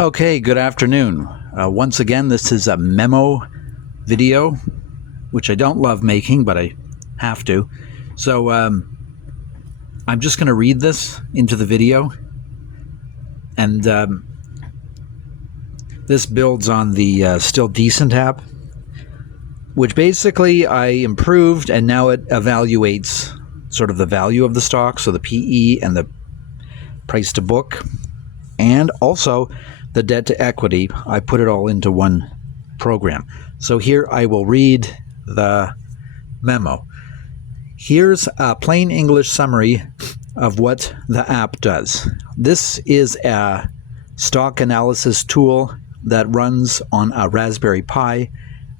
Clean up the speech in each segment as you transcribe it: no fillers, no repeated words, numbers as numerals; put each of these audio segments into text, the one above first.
Okay, good afternoon. Once again, this is a Memo video, which I don't love making, but I have to. So I'm just going to read this into the video, and this builds on the Still Decent app, which basically I improved, and now it evaluates sort of the value of the stock, so the PE and the price to book, and also the debt to equity. I put it all into one program. So here I will read the memo. Here's a plain English summary of what the app does. This is a stock analysis tool that runs on a Raspberry Pi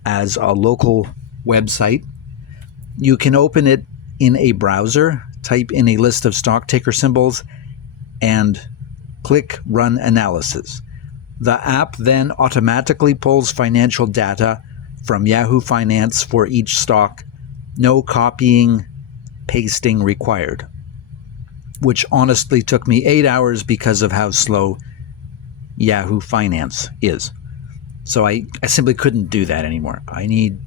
as a local website. You can open it in a browser, type in a list of stock ticker symbols, and click Run Analysis. The app then automatically pulls financial data from Yahoo Finance for each stock, no copying, pasting required, which honestly took me 8 hours because of how slow Yahoo Finance is. So I simply couldn't do that anymore. I need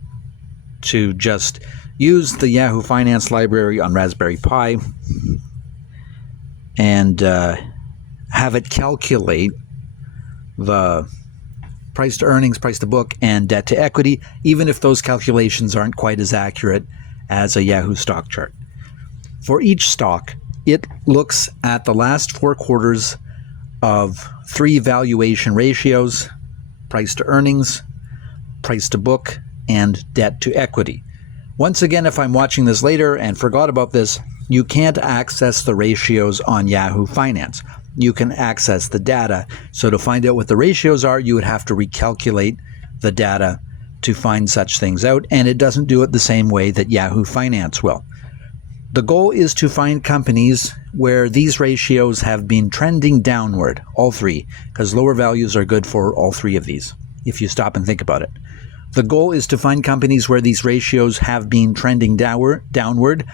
to just use the Yahoo Finance library on Raspberry Pi and have it calculate the price to earnings, price to book, and debt to equity, even if those calculations aren't quite as accurate as a Yahoo stock chart. For each stock, it looks at the last 4 quarters of 3 valuation ratios: price to earnings, price to book, and debt to equity. Once again, if I'm watching this later and forgot about this, you can't access the ratios on Yahoo Finance. You can access the data. So to find out what the ratios are, you would have to recalculate the data to find such things out, and it doesn't do it the same way that Yahoo Finance will. The goal is to find companies where these ratios have been trending downward, all 3, because lower values are good for all 3 of these, if you stop and think about it. The goal is to find companies where these ratios have been trending downward,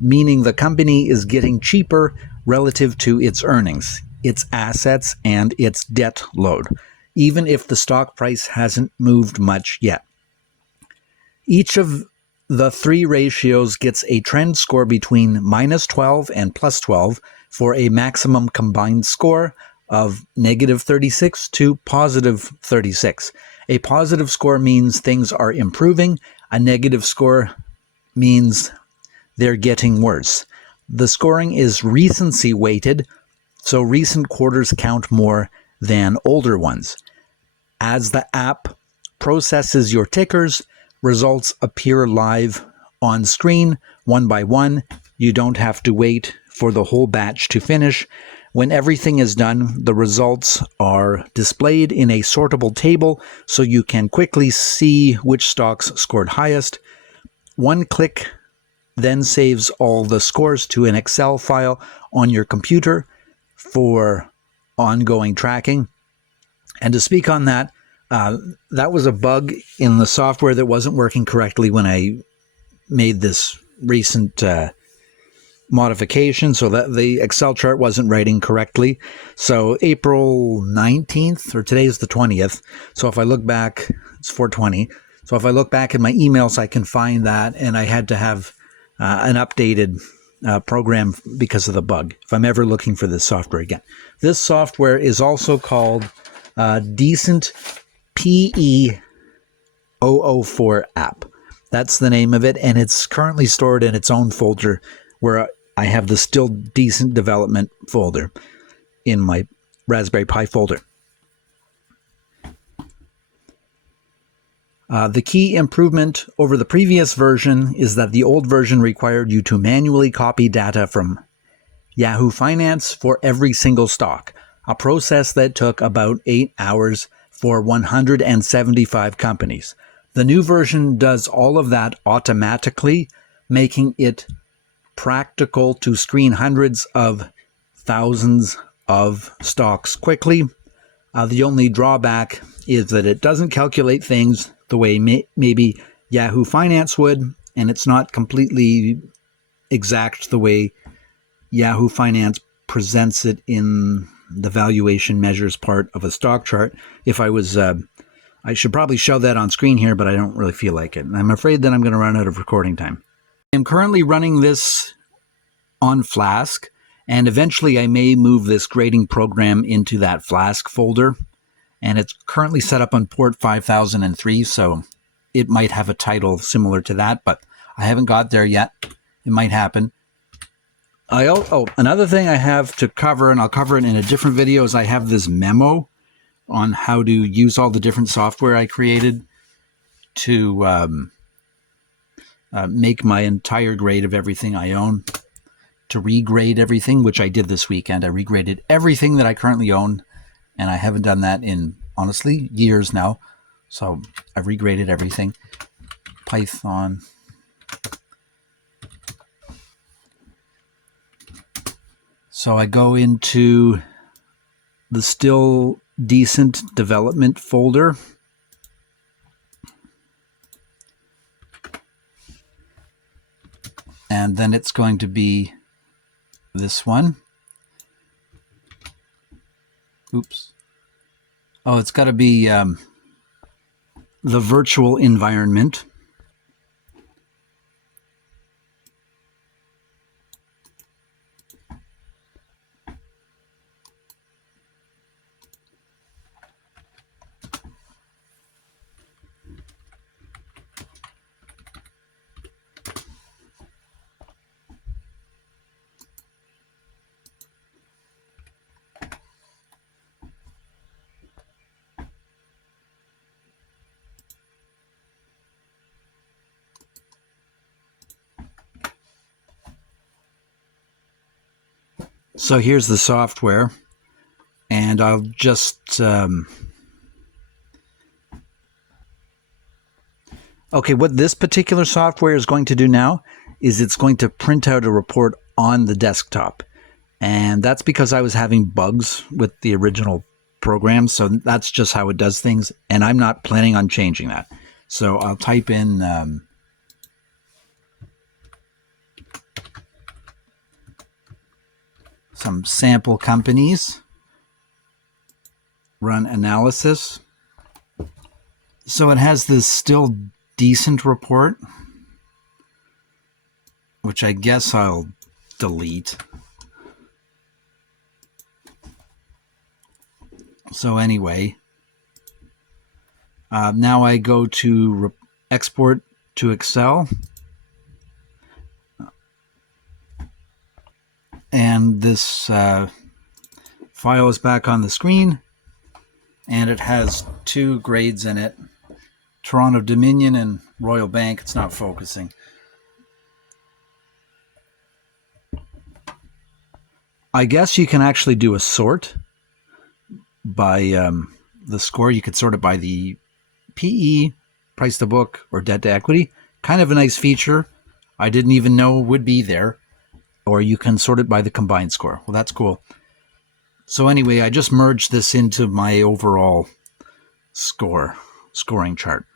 meaning the company is getting cheaper relative to its earnings, its assets, and its debt load, even if the stock price hasn't moved much yet. Each of the 3 ratios gets a trend score between -12 and +12 for a maximum combined score of -36 to +36. A positive score means things are improving. A negative score means they're getting worse. The scoring is recency weighted, so recent quarters count more than older ones. As the app processes your tickers, results appear live on screen, one by one. You don't have to wait for the whole batch to finish. When everything is done, the results are displayed in a sortable table so you can quickly see which stocks scored highest. One click then saves all the scores to an Excel file on your computer for ongoing tracking. And to speak on that, that was a bug in the software that wasn't working correctly when I made this recent modification, so that the Excel chart wasn't writing correctly. So April 19th, or today is the 20th. So if I look back, it's 420. So if I look back in my emails, I can find that, and I had to have an updated program because of the bug, if I'm ever looking for this software again. This software is also called Decent PE004 app. That's the name of it, and it's currently stored in its own folder where I have the Still Decent development folder in my Raspberry Pi folder. The key improvement over the previous version is that the old version required you to manually copy data from Yahoo Finance for every single stock, a process that took about 8 hours for 175 companies. The new version does all of that automatically, making it practical to screen hundreds of thousands of stocks quickly. The only drawback is that it doesn't calculate things the way maybe Yahoo Finance would, and it's not completely exact the way Yahoo Finance presents it in the valuation measures part of a stock chart. If I was, I should probably show that on screen here, but I don't really feel like it. And I'm afraid that I'm going to run out of recording time. I'm currently running this on Flask, and eventually I may move this grading program into that Flask folder. And it's currently set up on port 5003, so it might have a title similar to that, but I haven't got there yet. It might happen. Another thing I have to cover, and I'll cover it in a different video, is I have this memo on how to use all the different software I created to make my entire grade of everything I own, to regrade everything, which I did this weekend. I regraded everything that I currently own, and I haven't done that in, honestly, years now. So I've regraded everything. Python. So I go into the still decent development folder. And then it's going to be this one. Oops. Oh, it's got to be the virtual environment. So here's the software, and I'll just okay, what this particular software is going to do now is it's going to print out a report on the desktop, and that's because I was having bugs with the original program, so that's just how it does things, and I'm not planning on changing that. So I'll type in some sample companies, run analysis. So it has this still decent report, which I guess I'll delete. So anyway, now I go to export to Excel. And this file is back on the screen, and it has two grades in it, Toronto Dominion and Royal Bank. It's not focusing. I guess you can actually do a sort by the score. You could sort it by the PE, price to book, or debt to equity. Kind of a nice feature. I didn't even know would be there. Or you can sort it by the combined score. Well, that's cool. So anyway, I just merged this into my overall scoring chart.